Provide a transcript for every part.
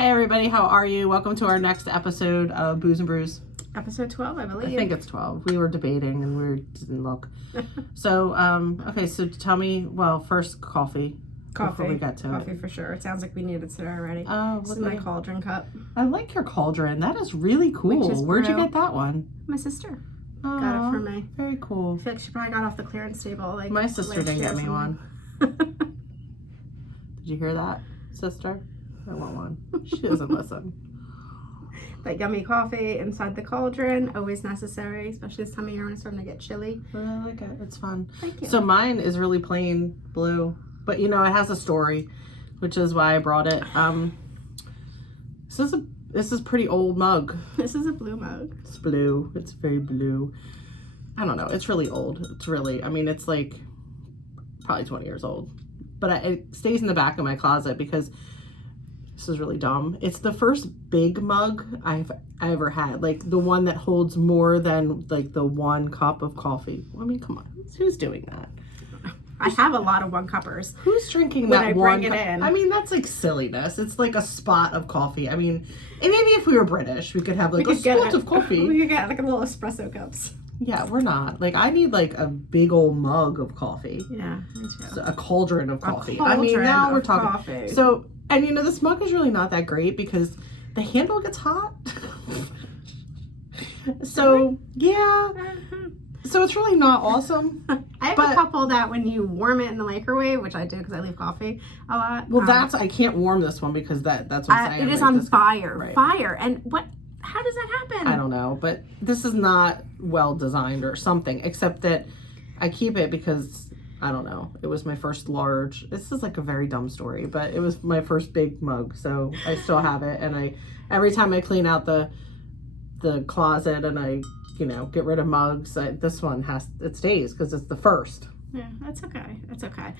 Hey everybody, how are you? Welcome to our next episode of Booze and Brews. Episode 12, I believe. I think it's 12. We were debating and we didn't look. So, okay, so tell me, well, first coffee. Before we get to coffee it. for sure. It sounds like we needed it already. Oh, This is my cauldron cup. I like your cauldron. That is really cool. Where'd you get that one? My sister Oh, got it for me. Very cool. I feel like she probably got off the clearance table. Like My sister didn't get me one. Did you hear that, sister? I want one. She doesn't listen. But yummy coffee inside the cauldron, always necessary, especially this time of year when it's starting to get chilly. But I like it. It's fun. Thank you. So mine is really plain blue, but you know it has a story, which is why I brought it. This is pretty old mug. This is a blue mug. It's blue. It's very blue. I don't know. It's really old. It's really. I mean, it's like probably 20 years old, but it stays in the back of my closet because. This is really dumb. It's the first big mug I ever had. Like the one that holds more than like the 1 cup of coffee. I mean, come on. Who's doing that? I have a lot of 1-cuppers. Who's drinking when that I one bring it cup? in. I mean, that's like silliness. It's like a spot of coffee. I mean, and maybe if we were British, we could have like a spot of coffee. We could get like a little espresso cups. Yeah, we're not. Like, I need like a big old mug of coffee. Yeah, me too. So, a cauldron of coffee. I mean, now we're talking. Coffee. So, and you know, this mug is really not that great because the handle gets hot. So, yeah. So it's really not awesome. I have a couple that when you warm it in the microwave, which I do because I leave coffee a lot. Well, I can't warm this one because that's what I'm saying. It is like, on fire. Right. Fire. And how does that happen? I don't know, but this is not well designed or something, except that I keep it because, I don't know, it was my first large, this is like a very dumb story, but it was my first big mug, so I still have it, and every time I clean out the closet and I, get rid of mugs, this one it stays because it's the first. Yeah, that's okay. That's okay.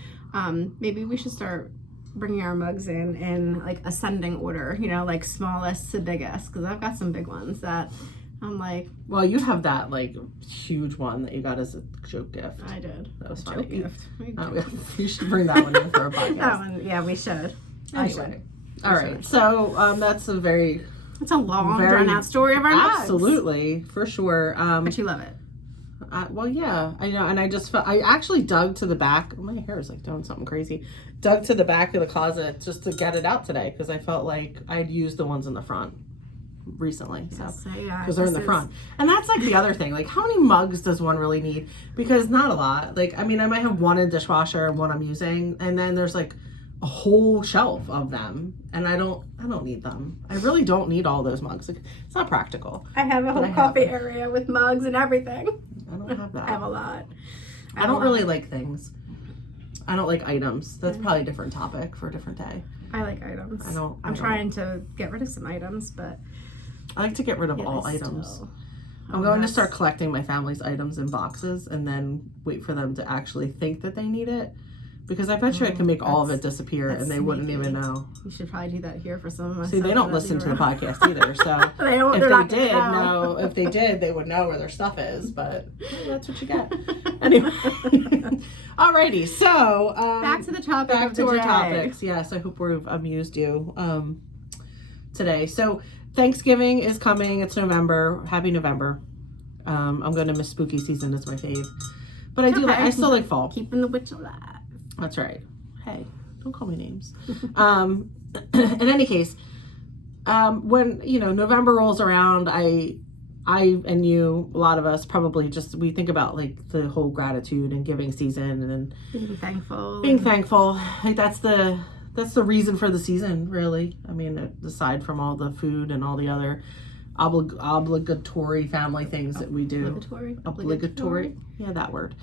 Maybe we should start bringing our mugs in like ascending order, like smallest to biggest, because I've got some big ones that I'm like. Well, you have that like huge one that you got as a joke gift. I did. That was funny. funny. You should bring that one in for a podcast. That one, yeah, we should. Anyway. All right. So that's a very. It's a long, drawn-out story of our mugs. Absolutely, for sure. But you love it. Well, yeah, I know, and I just felt, I actually dug to the back. My hair is like doing something crazy. Dug to the back of the closet just to get it out today because I felt like I'd used the ones in the front recently. Yes, so yeah, because they're in the front, and that's like the other thing. Like, how many mugs does one really need? Because not a lot. Like, I mean, I might have one in the dishwasher and one I'm using, and then there's like a whole shelf of them, and I don't need them. I really don't need all those mugs. Like, it's not practical. I have a whole coffee area with mugs and everything. I don't have that. I have a lot. I don't really like things. I don't like items. That's probably a different topic for a different day. I like items. I'm trying to get rid of some items, but I like to get rid of all items. I'm going to start collecting my family's items in boxes and then wait for them to actually think that they need it. Because I bet you I can make all of it disappear and they wouldn't even know. You should probably do that here for some of my. See, they don't listen to the podcast either, so if they did, they would know where their stuff is. But that's what you get. Anyway, alrighty. So back to the topic. Back to our topics. Yes, I hope we've amused you today. So Thanksgiving is coming. It's November. Happy November. I'm going to miss spooky season. It's my fave. But I still like fall. Keeping the witch alive. That's right. Hey, don't call me names. In any case, when November rolls around, I and you, a lot of us probably we think about like the whole gratitude and giving season and being thankful. Like that's the reason for the season, really. I mean, aside from all the food and all the other obligatory family things that we do. Obligatory. Yeah, that word.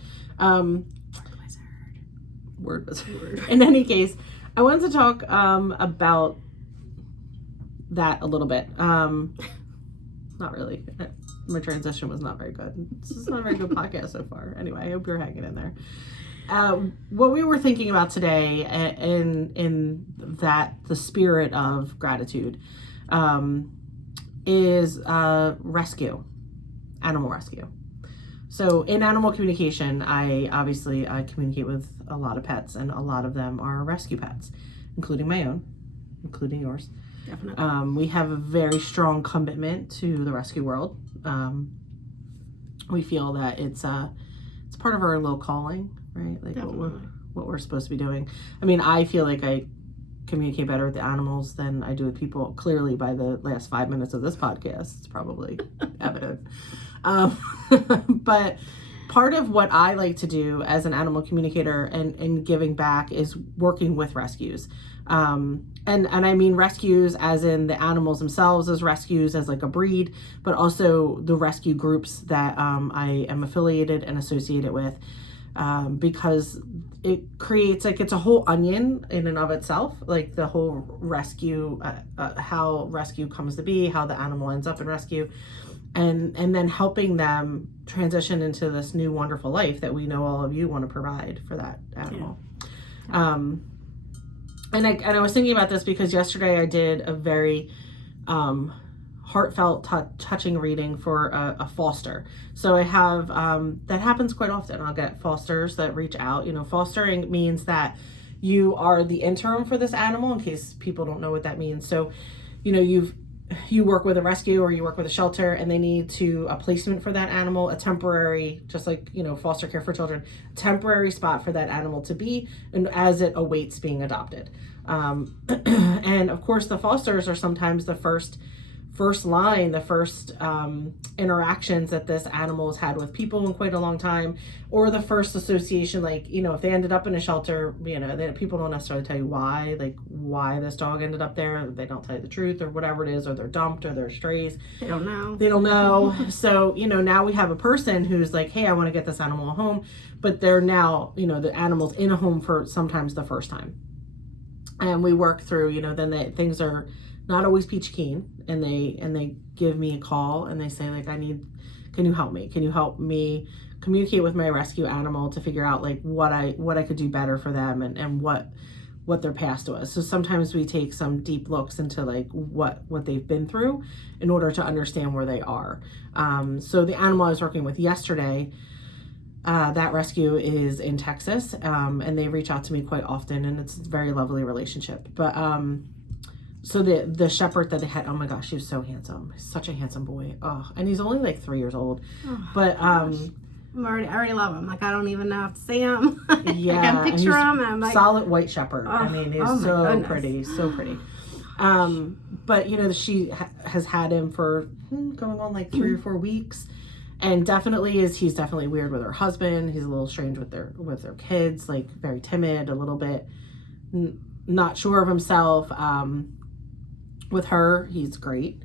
Word was word. In any case, I wanted to talk about that a little bit. Not really. My transition was not very good. This is not a very good podcast so far. Anyway, I hope you're hanging in there. What we were thinking about today, in that the spirit of gratitude, is rescue, animal rescue. So in animal communication, I communicate with a lot of pets, and a lot of them are rescue pets, including my own, including yours. Definitely. We have a very strong commitment to the rescue world. We feel that it's part of our low calling, right? Like what we're supposed to be doing. I mean, I feel like I communicate better with the animals than I do with people. Clearly, by the last 5 minutes of this podcast, it's probably evident. But part of what I like to do as an animal communicator and giving back is working with rescues. And I mean rescues as in the animals themselves as rescues as like a breed, but also the rescue groups that I am affiliated and associated with, because it creates like it's a whole onion in and of itself, like the whole rescue, how rescue comes to be, how the animal ends up in rescue, and then helping them transition into this new wonderful life that we know all of you want to provide for that animal. Yeah. And I was thinking about this because yesterday I did a very heartfelt, touching reading for a foster. So I have, that happens quite often. I'll get fosters that reach out. You know, fostering means that you are the interim for this animal, in case people don't know what that means. So, you know, you work with a rescue or you work with a shelter and they need a placement for that animal, a temporary, just like, you know, foster care for children, temporary spot for that animal to be, and as it awaits being adopted. And of course the fosters are sometimes the first line, the first interactions that this animal has had with people in quite a long time, or the first association, like, you know, if they ended up in a shelter, you know, people don't necessarily tell you why this dog ended up there. They don't tell you the truth or whatever it is, or they're dumped or they're strays. They don't know. So, you know, now we have a person who's like, hey, I want to get this animal a home, but they're now, you know, the animal's in a home for sometimes the first time. And we work through, you know, then things are not always peach keen, and they give me a call and they say like, can you help me? Can you help me communicate with my rescue animal to figure out like what I could do better for them and what their past was. So sometimes we take some deep looks into like what they've been through in order to understand where they are. So the animal I was working with yesterday, that rescue is in Texas, and they reach out to me quite often, and it's a very lovely relationship. But so the shepherd that they had, oh my gosh, he was so handsome. He's such a handsome boy. Oh, and he's only like 3 years old. Oh, but I already love him. Like, I don't even know if to see him. Yeah, I can picture him. And I'm like, solid white shepherd. Oh, I mean, he's so pretty, so pretty. But you know, she has had him for going on like 3 or 4 weeks, and he's definitely weird with her husband. He's a little strange with their kids, like very timid, a little bit not sure of himself. With her, he's great.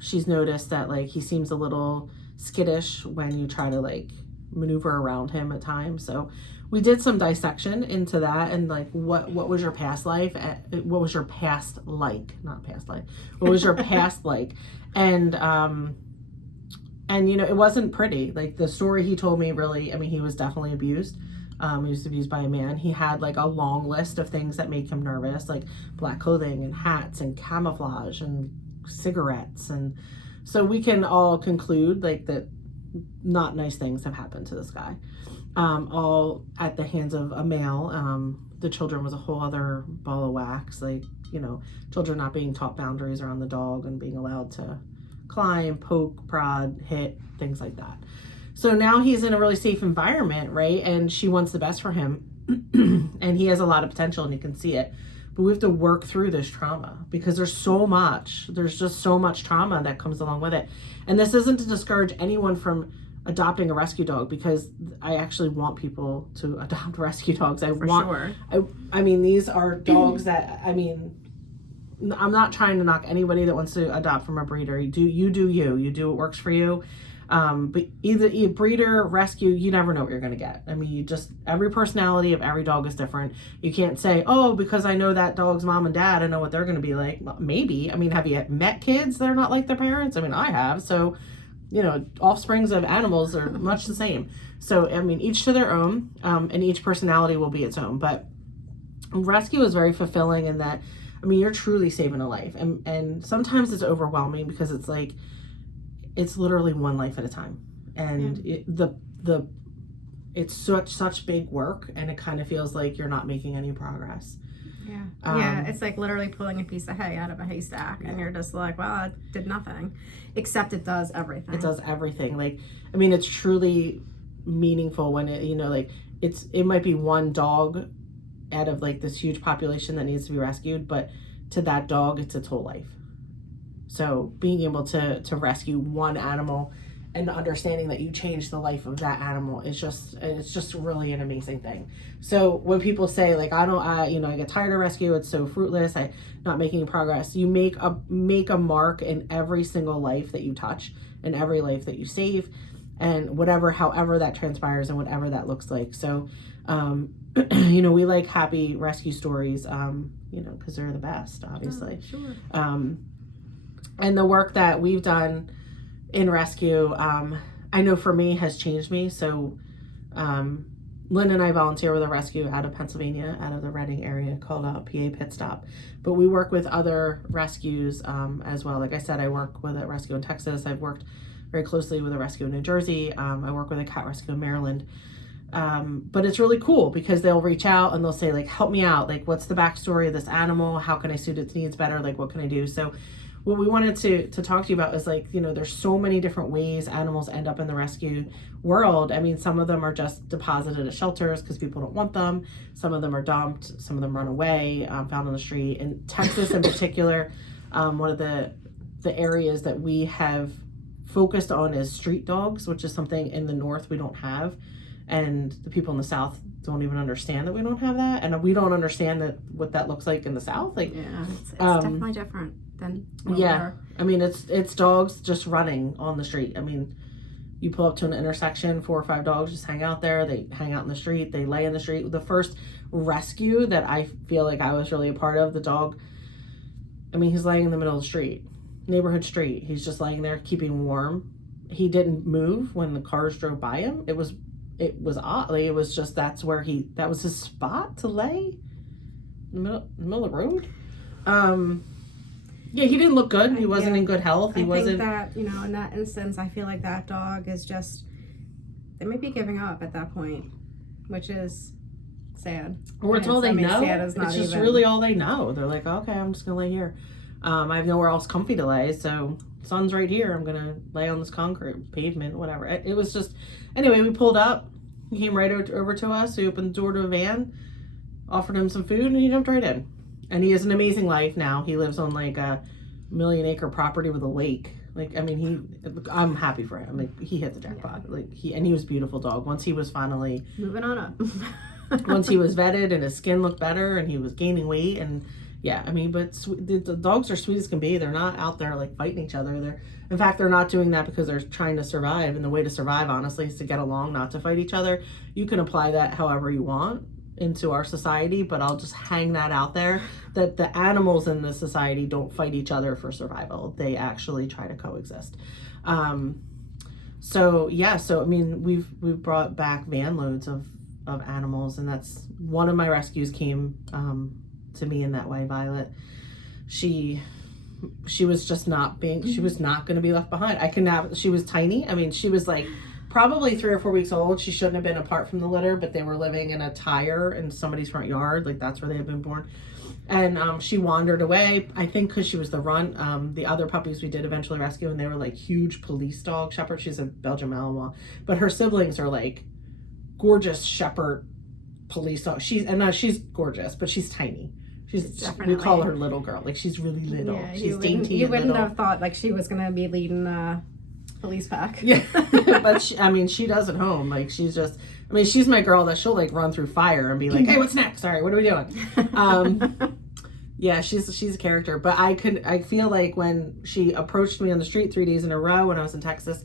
She's noticed that like he seems a little skittish when you try to like maneuver around him at times. So we did some dissection into that, and like what was your past life? What was your past like? Not past life. What was your past like? And you know, it wasn't pretty. Like the story he told me, really, I mean, he was definitely abused. He was abused by a man. He had like a long list of things that make him nervous, like black clothing and hats and camouflage and cigarettes. And so we can all conclude like that not nice things have happened to this guy, all at the hands of a male. The children was a whole other ball of wax, like, you know, children not being taught boundaries around the dog and being allowed to climb, poke, prod, hit, things like that. So now he's in a really safe environment, right? And she wants the best for him. And he has a lot of potential and you can see it. But we have to work through this trauma because there's just so much trauma that comes along with it. And this isn't to discourage anyone from adopting a rescue dog, because I actually want people to adopt rescue dogs. I mean, these are dogs that, I mean, I'm not trying to knock anybody that wants to adopt from a breeder. You do what works for you. But either breeder, rescue, you never know what you're going to get. I mean, every personality of every dog is different. You can't say, oh, because I know that dog's mom and dad, I know what they're going to be like. Well, maybe. I mean, have you met kids that are not like their parents? I mean, I have. So, you know, offsprings of animals are much the same. So, I mean, each to their own, and each personality will be its own. But rescue is very fulfilling in that, I mean, you're truly saving a life. And sometimes it's overwhelming because it's like, it's literally one life at a time, and it's such big work, and it kind of feels like you're not making any progress. Yeah, it's like literally pulling a piece of hay out of a haystack, and you're just like, well, it did nothing, except it does everything. It does everything. Like, I mean, it's truly meaningful when it, like, it might be one dog out of like this huge population that needs to be rescued, but to that dog, it's its whole life. So being able to rescue one animal and understanding that you change the life of that animal is it's just really an amazing thing. So when people say like, I get tired of rescue, it's so fruitless, I'm not making progress, you make a mark in every single life that you touch and every life that you save, and however that transpires and whatever that looks like. So we like happy rescue stories, because they're the best, obviously. Oh, sure. And the work that we've done in rescue, I know for me has changed me. So Lynn and I volunteer with a rescue out of Pennsylvania, out of the Reading area, called PA Pit Stop. But we work with other rescues as well. Like I said, I work with a rescue in Texas. I've worked very closely with a rescue in New Jersey. I work with a cat rescue in Maryland. But it's really cool because they'll reach out and they'll say, like, help me out. Like, what's the backstory of this animal? How can I suit its needs better? Like, what can I do? So what we wanted to talk to you about is, like, there's so many different ways animals end up in the rescue world. I mean, some of them are just deposited at shelters because people don't want them. Some of them are dumped. Some of them run away, found on the street. In Texas in particular, one of the areas that we have focused on is street dogs, which is something in the North we don't have. And the people in the South don't even understand that we don't have that. And we don't understand what that looks like in the South. Like, yeah, it's definitely different than I mean, it's dogs just running on the street. I mean, you pull up to an intersection, 4 or 5 dogs just hang out there. They hang out in the street. They lay in the street. The first rescue that I feel like I was really a part of, the dog, I mean, he's laying in the middle of the street, neighborhood street. He's just laying there keeping warm. He didn't move when the cars drove by him. It was odd. Like, it was just, that was his spot to lay in the middle of the road. Yeah, he didn't look good. He wasn't in good health. I think that, in that instance, I feel like that dog is just, they might be giving up at that point, which is sad. Or it's all they know. It's just really all they know. They're like, okay, I'm just gonna lay here. I have nowhere else comfy to lay, so sun's right here. I'm gonna lay on this concrete pavement, whatever. It was just, anyway, we pulled up. He came right over to us. We opened the door to a van, offered him some food, and he jumped right in. And he has an amazing life now. He lives on like a 1 million acre property with a lake. Like, I mean, I'm happy for him. Like, he hit the jackpot. Yeah. Like, he was a beautiful dog. Once he was finally moving on up. Once he was vetted and his skin looked better and he was gaining weight, and yeah, I mean, but the dogs are sweet as can be. They're not out there like fighting each other. In fact, they're not doing that because they're trying to survive. And the way to survive, honestly, is to get along, not to fight each other. You can apply that however you want into our society, but I'll just hang that out there, that the animals in this society don't fight each other for survival. They actually try to coexist. So I mean, we've brought back van loads of animals, and that's one of my rescues came to me in that way. Violet, she was just not she was not going to be left behind. She was tiny. I mean, she was like probably 3 or 4 weeks old. She shouldn't have been apart from the litter, but they were living in a tire in somebody's front yard. Like, that's where they had been born. And she wandered away, I think because she was the runt. The other puppies we did eventually rescue, and they were like huge police dog shepherd. She's a Belgian Malinois, but her siblings are like gorgeous shepherd police dog. She's gorgeous, but she's tiny. We call her little girl. Like, she's really little. Yeah, she's dainty. You wouldn't have thought like she was gonna be leading a police pack. Yeah, but she does at home. Like, she's my girl that she'll like run through fire and be like, hey, what's next? Sorry, what are we doing? Yeah, she's a character. But I feel like when she approached me on the street 3 days in a row when I was in Texas,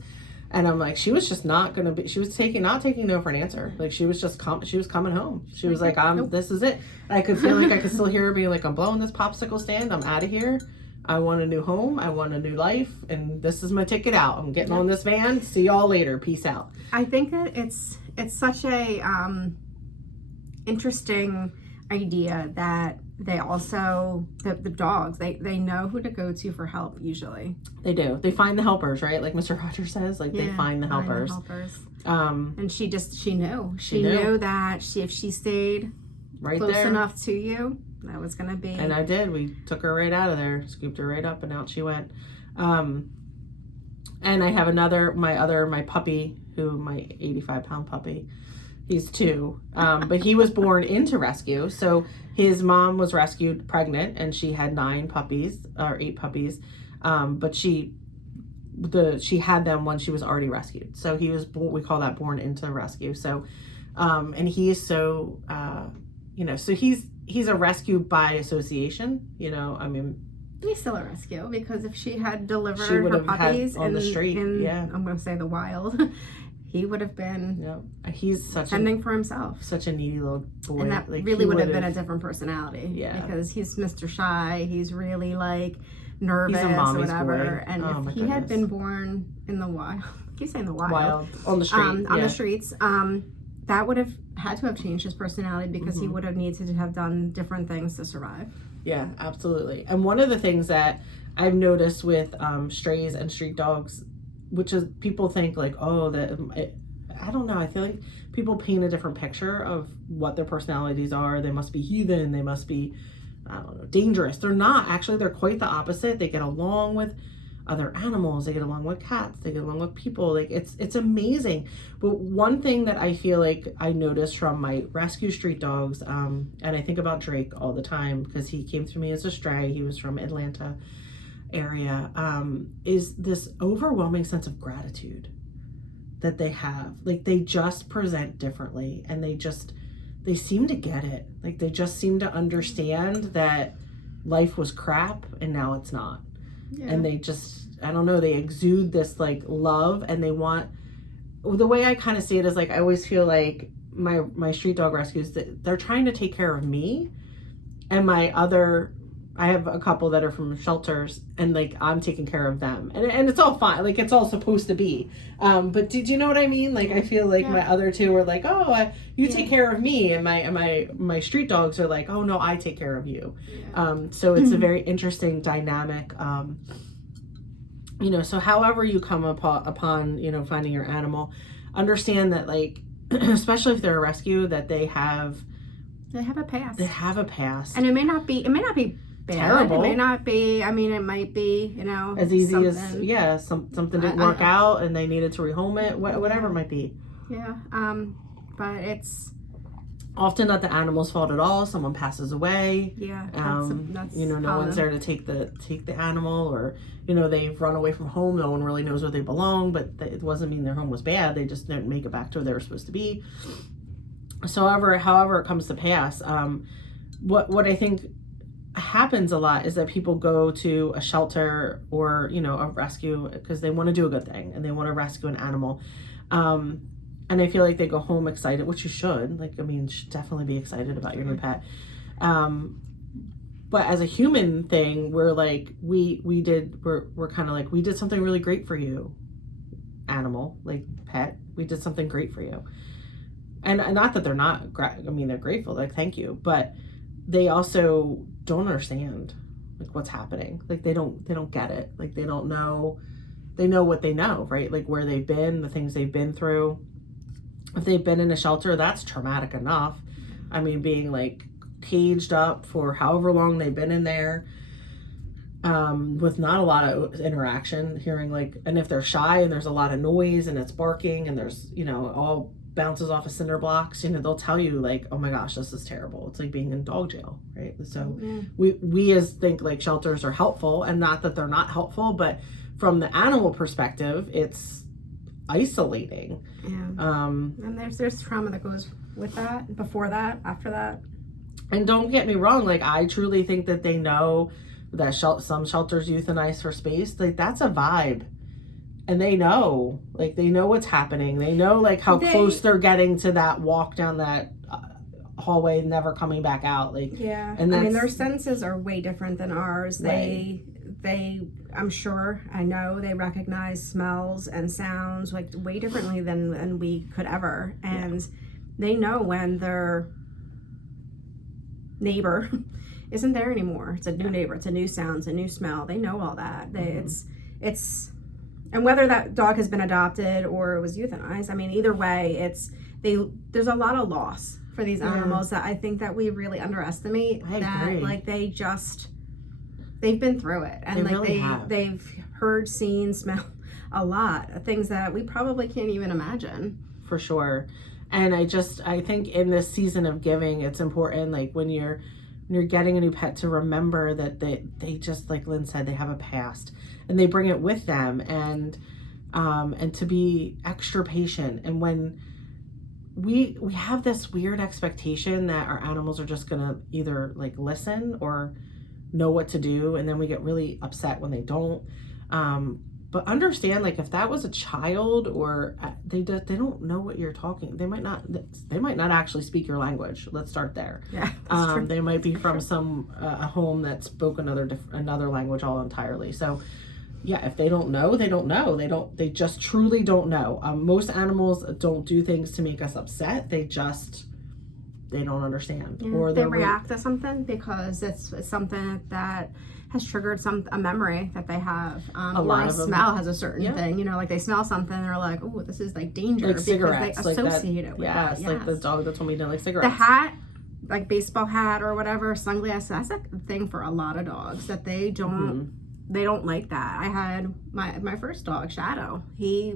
and I'm like, she was just not gonna be. She was not taking no for an answer. Like, she was just she was coming home. She was like, nope. This is it. And I could feel like I could still hear her being like, I'm blowing this popsicle stand. I'm out of here. I want a new home. I want a new life, and this is my ticket out. I'm getting on this van. See y'all later. Peace out. I think that it's such a interesting idea that they also, the dogs, they know who to go to for help usually. They do. They find the helpers, right? Like Mr. Rogers says, like, they find the helpers. And she knew. She knew that if she stayed right close there enough to you, that was gonna be. And I did. We took her right out of there, scooped her right up, and out she went. And I have my puppy, my 85-pound puppy. He's 2, but he was born into rescue. So his mom was rescued pregnant, and she had 8 puppies. But she had them when she was already rescued. So he was we call that born into rescue. So, and he is so, so he's a rescue by association. I mean, he's still a rescue, because if she had delivered she would her have puppies had on the street. I'm going to say the wild, he would have been. Yeah, he's fending for himself. Such a needy little boy, and that really would have been a different personality. Yeah, because he's Mr. Shy. He's really like nervous he's a mommy's or whatever. Boy. And if he had been born in the wild, I keep saying the wild on the street, on the streets, that would have had to have changed his personality, because he would have needed to have done different things to survive. Yeah, absolutely. And one of the things that I've noticed with strays and street dogs, which is people think like, I don't know. I feel like people paint a different picture of what their personalities are. They must be heathen. They must be, I don't know, dangerous. They're not. Actually, they're quite the opposite. They get along with other animals. They get along with cats. They get along with people. Like it's amazing. But one thing that I feel like I noticed from my rescue street dogs, and I think about Drake all the time because he came to me as a stray. He was from Atlanta area, is this overwhelming sense of gratitude that they have. Like they just present differently, and they seem to get it. Like they just seem to understand that life was crap and now it's not. Yeah. And they just, I don't know, they exude this like love, and they want, the way I kind of see it is like, I always feel like my street dog rescues, that they're trying to take care of me, and I have a couple that are from shelters, and like I'm taking care of them, and it's all fine, like it's all supposed to be, but do you know what I mean? Like I feel like my other 2 are like, you take care of me, and my street dogs are like, oh no, I take care of you. So it's a very interesting dynamic. So however you come upon finding your animal, understand that like especially if they're a rescue, that they have a past. They have a past, and it may not be bad. Terrible. It may not be. I mean, it might be. As easy as something didn't work out, and they needed to rehome it. Whatever it might be. Yeah. But it's often not the animal's fault at all. Someone passes away. Yeah. That's no one's there to take the animal, or they've run away from home. No one really knows where they belong, but it doesn't mean their home was bad. They just didn't make it back to where they were supposed to be. So however it comes to pass, what I think happens a lot is that people go to a shelter or a rescue because they want to do a good thing and they want to rescue an animal, and I feel like they go home excited, which you should. Like, I mean, you should definitely be excited about your new pet, but as a human thing, we're like we're kind of like, we did something really great for you, animal, like pet, we did something great for you. And not that they're not, they're grateful, like thank you, but they also don't understand like what's happening. Like they don't get it. Like they don't know. They know what they know, right? Like where they've been, the things they've been through. If they've been in a shelter, that's traumatic enough. I mean, being like caged up for however long they've been in there, with not a lot of interaction, hearing like, and if they're shy and there's a lot of noise and it's barking and there's, all bounces off of cinder blocks, they'll tell you like, oh my gosh, this is terrible. It's like being in dog jail, right? So we as think like shelters are helpful, and not that they're not helpful, but from the animal perspective, it's isolating. And there's trauma that goes with that, before that, after that. And don't get me wrong, like I truly think that they know that some shelters euthanize for space. Like that's a vibe. And they know what's happening. They know like how close they're getting to that walk down that hallway, never coming back out. Like, and their senses are way different than ours. Right. I'm sure, I know they recognize smells and sounds like way differently than we could ever. And they know when their neighbor isn't there anymore. It's a new neighbor. It's a new sound. It's a new smell. They know all that. It's. And whether that dog has been adopted or it was euthanized, I mean, either way, there's a lot of loss for these animals that I think that we really underestimate. I that agree. like they've been through it, and They really have. they've heard, seen, smelled a lot of things that we probably can't even imagine. For sure. And I think in this season of giving, it's important, like when you're getting a new pet, to remember that they just, like Lynn said, they have a past and they bring it with them, and to be extra patient. And when we have this weird expectation that our animals are just gonna either like listen or know what to do, and then we get really upset when they don't. But understand, like, if that was a child, or they don't know what you're talking, they might not actually speak your language. Let's start there. Yeah, that's true. They might be from a home that spoke another language all entirely. So yeah, if they don't know, they don't know. They just truly don't know. Most animals don't do things to make us upset. They don't understand. Yeah, Or they react to something because it's something that has triggered a memory that they have. Or a smell has a certain thing. You know, like they smell something, they're like, oh, this is like danger. Like because cigarettes. they associate it with yes, that. Like the dog that told me he didn't like cigarettes. The hat, like baseball hat or whatever, sunglasses, that's a thing for a lot of dogs that they don't they don't like that. I had my first dog, Shadow. He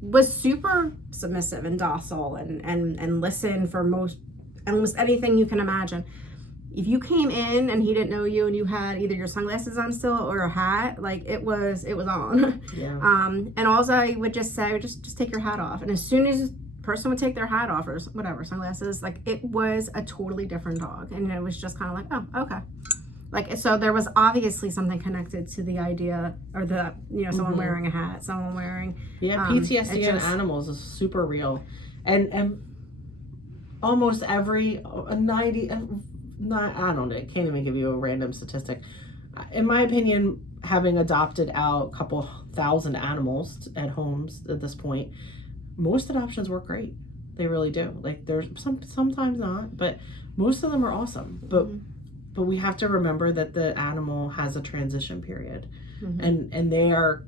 was super submissive and docile and listened for almost anything you can imagine. If you came in and he didn't know you and you had either your sunglasses on still or a hat, like it was on. Yeah. And all I would just say, just take your hat off. And as soon as person would take their hat off or whatever, sunglasses, like it was a totally different dog. And it was just kind of like, oh, okay. Like, so there was obviously something connected to the idea, or someone wearing a hat, someone wearing. Yeah, PTSD in animals is super real. And almost every 90, I don't know, I can't even give you a random statistic. In my opinion, having adopted out a couple thousand animals at homes at this point, most adoptions work great. They really do. Like there's sometimes not, but most of them are awesome. But we have to remember that the animal has a transition period, and they are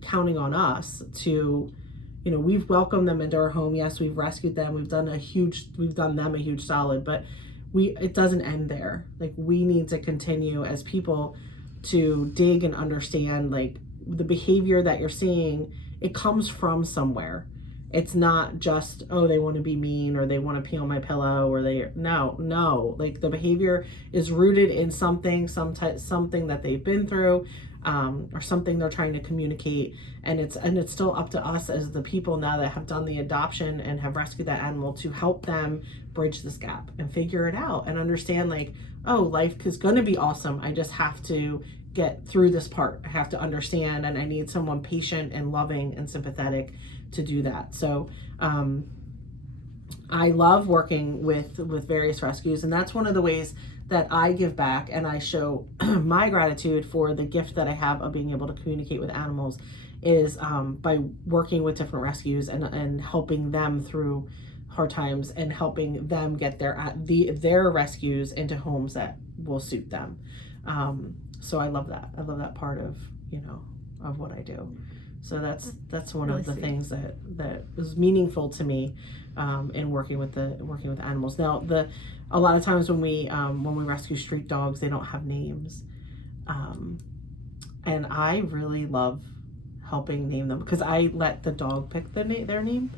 counting on us to, we've welcomed them into our home. Yes, we've rescued them. We've done them a huge solid, but it doesn't end there. Like we need to continue as people to dig and understand, like the behavior that you're seeing, it comes from somewhere. It's not just, oh, they want to be mean or they want to pee on my pillow or no. Like the behavior is rooted in something that they've been through, or something they're trying to communicate. And it's still up to us as the people now that have done the adoption and have rescued that animal to help them bridge this gap and figure it out and understand, like, oh, life is going to be awesome. I just have to get through this part. I have to understand, and I need someone patient and loving and sympathetic to do that. So I love working with various rescues, and that's one of the ways that I give back and I show my gratitude for the gift that I have of being able to communicate with animals is by working with different rescues and helping them through hard times and helping them get their rescues into homes that will suit them. So I love that. I love that part of of what I do. So that's one really of the sweet things that was meaningful to me in working with animals. Now a lot of times when we rescue street dogs, they don't have names, and I really love helping name them because I let the dog pick their name,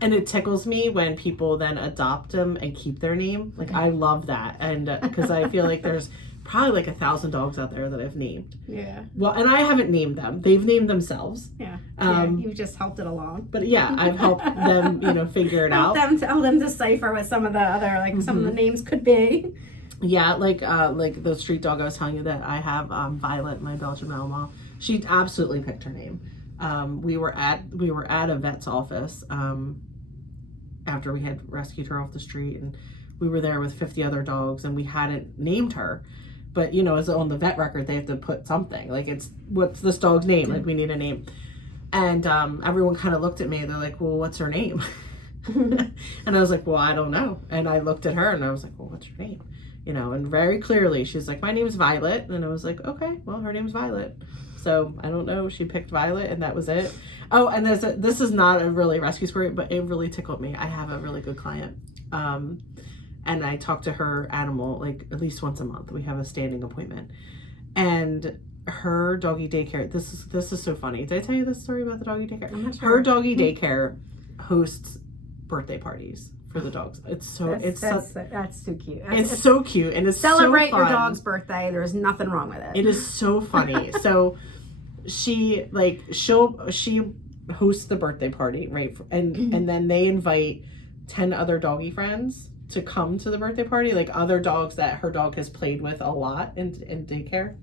and it tickles me when people then adopt them and keep their name. Like I love that, and because I feel like there's probably like 1,000 dogs out there that I've named. Yeah. Well, and I haven't named them. They've named themselves. Yeah. You've just helped it along. But yeah, I've helped them, figure it out. Help them decipher what some of the other, some of the names could be. Yeah, like the street dog I was telling you that I have, Violet, my Belgian Malinois. She absolutely picked her name. We were at a vet's office after we had rescued her off the street, and we were there with 50 other dogs, and we hadn't named her. But, as on the vet record, they have to put something. Like, what's this dog's name? Like, we need a name. And everyone kind of looked at me. They're like, well, what's her name? And I was like, well, I don't know. And I looked at her, and I was like, well, what's her name? And very clearly, she's like, my name is Violet. And I was like, okay, well, her name's Violet. So I don't know. She picked Violet, and that was it. Oh, and this is not a really rescue story, but it really tickled me. I have a really good client, and I talk to her animal like at least once a month. We have a standing appointment, and her doggy daycare. This is so funny. Did I tell you this story about the doggy daycare? I'm not sure. Her doggy daycare hosts birthday parties for the dogs. That's so cute. It's so cute, and it's celebrate so your fun. Dog's birthday. There's nothing wrong with it. It is so funny. So she hosts the birthday party, right? And then they invite 10 other doggy friends to come to the birthday party, like other dogs that her dog has played with a lot in daycare.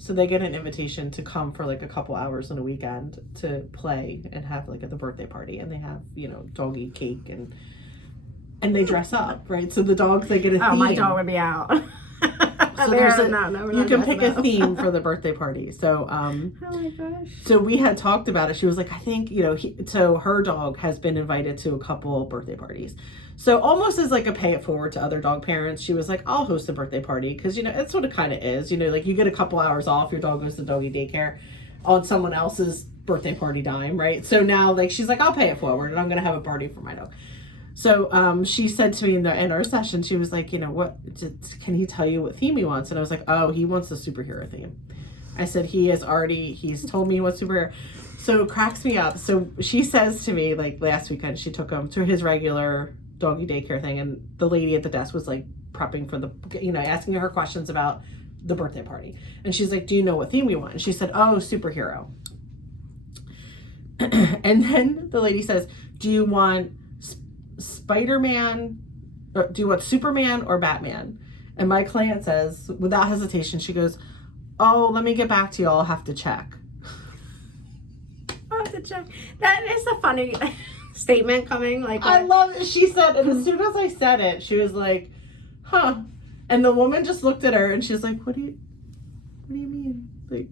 So they get an invitation to come for like a couple hours on a weekend to play and have like at the birthday party, and they have, you know, doggy cake and they dress up, right? So the dogs, they get a theme. Oh, my dog would be out. So you can pick a theme for the birthday party. So oh my gosh. So we had talked about it. She was like, I think, you know, so her dog has been invited to a couple birthday parties. So almost as like a pay it forward to other dog parents, she was like, I'll host a birthday party. Because, you know, that's what it kind of is. You know, like you get a couple hours off, your dog goes to doggy daycare on someone else's birthday party dime, right? So now like she's like, I'll pay it forward and I'm going to have a party for my dog. So she said to me in our session, she was like, you know, can he tell you what theme he wants? And I was like, oh, he wants the superhero theme. I said, he's told me what superhero. So it cracks me up. So she says to me, like last weekend, she took him to his regular doggy daycare thing. And the lady at the desk was like prepping for asking her questions about the birthday party. And she's like, do you know what theme you want? And she said, oh, superhero. And then the lady says, do you want Spider-Man, or do you want Superman or Batman? And my client says, without hesitation, she goes, oh, let me get back to you. I'll have to check. I'll have to check. That is a funny statement coming. Like I love it. She said, and as soon as I said it, she was like, huh. And the woman just looked at her and she's like, what do you mean? Like,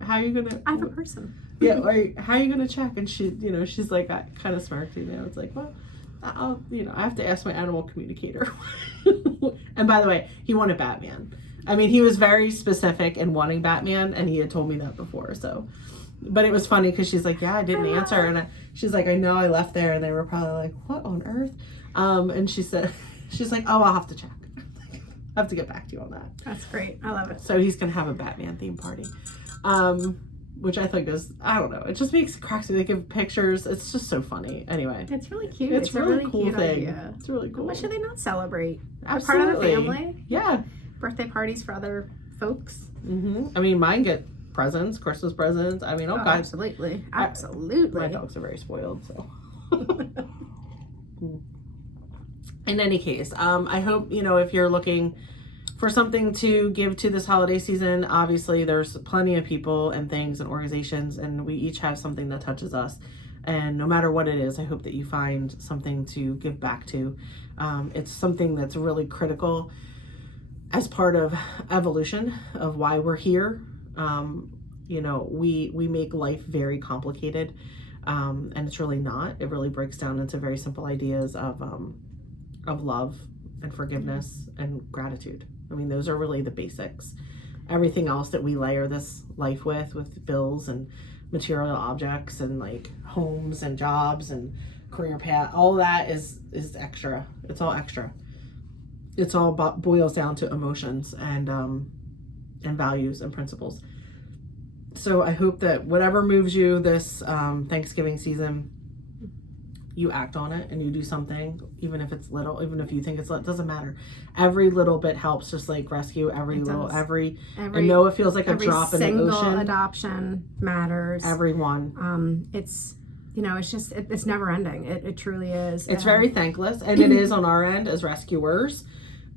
how are you gonna? I'm a person. Yeah, like, how are you gonna check? And she, you know, she's like, I kind of smirked, you know. It's like, well, I'll, you know, I have to ask my animal communicator. And by the way, he wanted Batman. I mean, he was very specific in wanting Batman, and he had told me that before. So, but it was funny because she's like, yeah, I didn't answer, and she's like, I know I left there, and they were probably like, what on earth? And she said, she's like, oh, I'll have to check. I have to get back to you on that. That's great. I love it. So he's gonna have a Batman themed party. Which I think is, I don't know, it just cracks me. They give pictures. It's just so funny. Anyway. It's really cute. It's a really cool cute thing. Idea. It's really cool. Why should they not celebrate? Absolutely. Part of the family. Yeah. Birthday parties for other folks. Mm-hmm. I mean, mine get presents, Christmas presents. I mean, God. Absolutely. Absolutely. My dogs are very spoiled, so. In any case, I hope, you know, if you're looking for something to give to this holiday season, obviously there's plenty of people and things and organizations, and we each have something that touches us. And no matter what it is, I hope that you find something to give back to. It's something that's really critical as part of evolution of why we're here. You know, we make life very complicated, and it's really not. It really breaks down into very simple ideas of love and forgiveness and gratitude. I mean, those are really the basics. Everything else that we layer this life with bills and material objects and like homes and jobs and career path, all that is extra. It's all extra. It's all boils down to emotions and values and principles. So I hope that whatever moves you this Thanksgiving season, you act on it and you do something, even if it's little, even if you think it's little, it doesn't matter. Every little bit helps, just like rescue I know it feels like a drop in the ocean. Every single adoption matters. Everyone. It's, you know, it's just, it's never ending. It truly is. It's very thankless, and it is on our end as rescuers.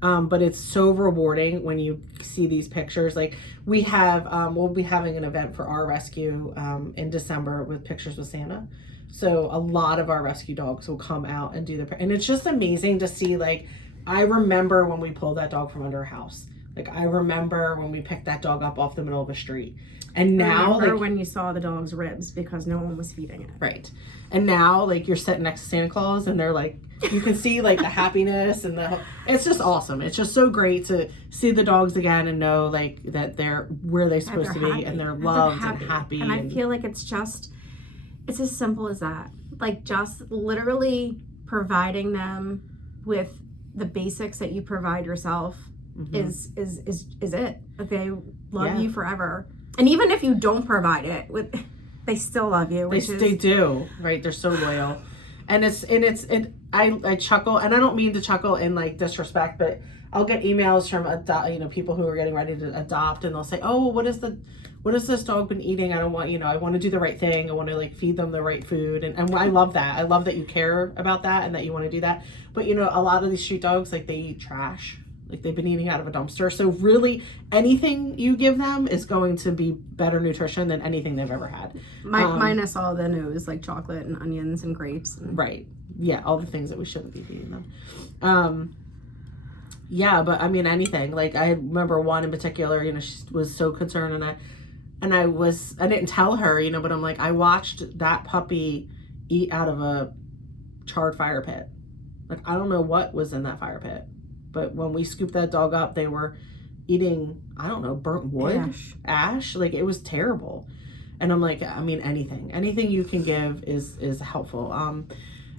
But it's so rewarding when you see these pictures. Like we have, we'll be having an event for our rescue in December with Pictures with Santa. So a lot of our rescue dogs will come out and do and it's just amazing to see. Like, I remember when we pulled that dog from under a house. Like, I remember when we picked that dog up off the middle of a street. And now, remember like, when you saw the dog's ribs because no one was feeding it. right. And now, like, you're sitting next to Santa Claus and they're like, you can see like the happiness and it's just awesome. It's just so great to see the dogs again and know like that they're where they're supposed to be happy. and they're loved and happy. happy. And I feel like it's as simple as that. Like, just literally providing them with the basics that you provide yourself is it. They love you forever. And even if you don't provide it, they still love you. They do, right? They're so loyal. And I chuckle, and I don't mean to chuckle in like disrespect, but I'll get emails from people who are getting ready to adopt, and they'll say, "Oh, what has this dog been eating? I don't want, I want to do the right thing. I want to like feed them the right food." And I love that. I love that you care about that and that you want to do that. But a lot of these street dogs, like, they eat trash. Like, they've been eating out of a dumpster. So really, anything you give them is going to be better nutrition than anything they've ever had. Minus all the news, like chocolate and onions and grapes. Right. Yeah, all the things that we shouldn't be feeding them. Yeah, but I mean, anything. Like, I remember one in particular, she was so concerned, and I didn't tell her, but I'm like, I watched that puppy eat out of a charred fire pit. Like, I don't know what was in that fire pit. But when we scooped that dog up, they were eating, I don't know, burnt wood, ash. Like, it was terrible. And I'm like, I mean, anything you can give is helpful.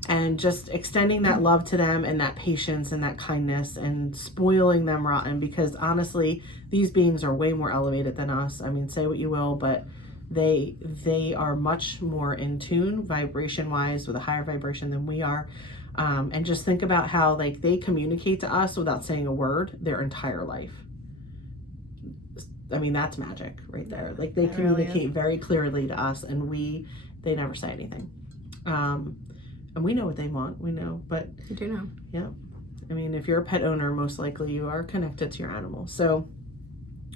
And just extending that love to them and that patience and that kindness and spoiling them rotten, because honestly, these beings are way more elevated than us. I mean, say what you will, but they are much more in tune vibration wise with a higher vibration than we are. And just think about how like they communicate to us without saying a word their entire life. I mean, that's magic right there. Like, they communicate very clearly to us, and they never say anything. And we know what they want. We know, but you do know. Yeah. I mean, if you're a pet owner, most likely you are connected to your animal. So,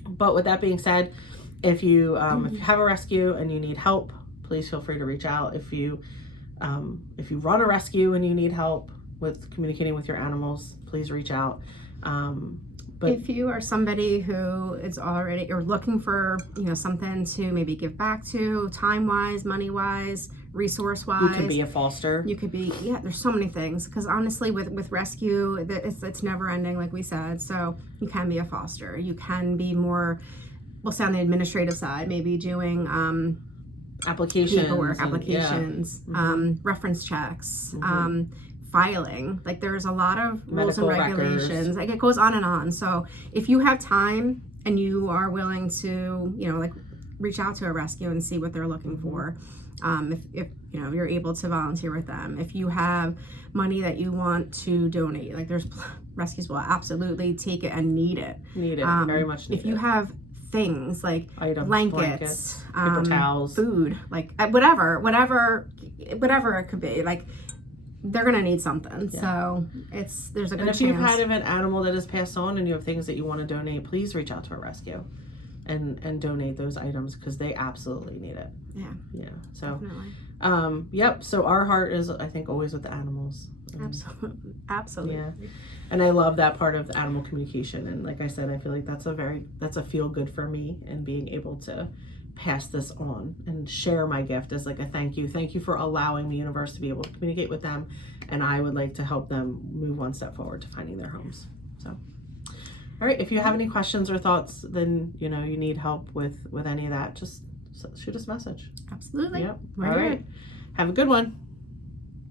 but with that being said, if you have a rescue and you need help, please feel free to reach out. If you run a rescue and you need help with communicating with your animals, please reach out. But if you are somebody who is already, you're looking for, something to maybe give back to, time-wise, money-wise, resource-wise. You can be a foster. You could be, there's so many things. Because honestly, with rescue, it's never ending, like we said. So you can be a foster. You can be more, we'll say on the administrative side, maybe doing applications, paperwork, reference checks, filing. Like, there's a lot of rules and regulations. Records. Like, it goes on and on. So if you have time and you are willing to, reach out to a rescue and see what they're looking for. If you're able to volunteer with them. If you have money that you want to donate, like, there's rescues will absolutely take it and need it. Very much need it. If you have things like items, blankets, paper towels, food, like whatever it could be, like, they're gonna need something. So there's a good chance. And if you've had an animal that has passed on and you have things that you want to donate, please reach out to a rescue and donate those items, because they absolutely need it. So definitely. So our heart is, I think, always with the animals. Absolutely. Yeah. And I love that part of the animal communication, and like I said, I feel like that's a feel good for me, and being able to pass this on and share my gift as like a thank you for allowing the universe to be able to communicate with them, and I would like to help them move one step forward to finding their homes. So all right, if you have any questions or thoughts, then you need help with any of that, just shoot us a message. Absolutely. Yep. All right, have a good one.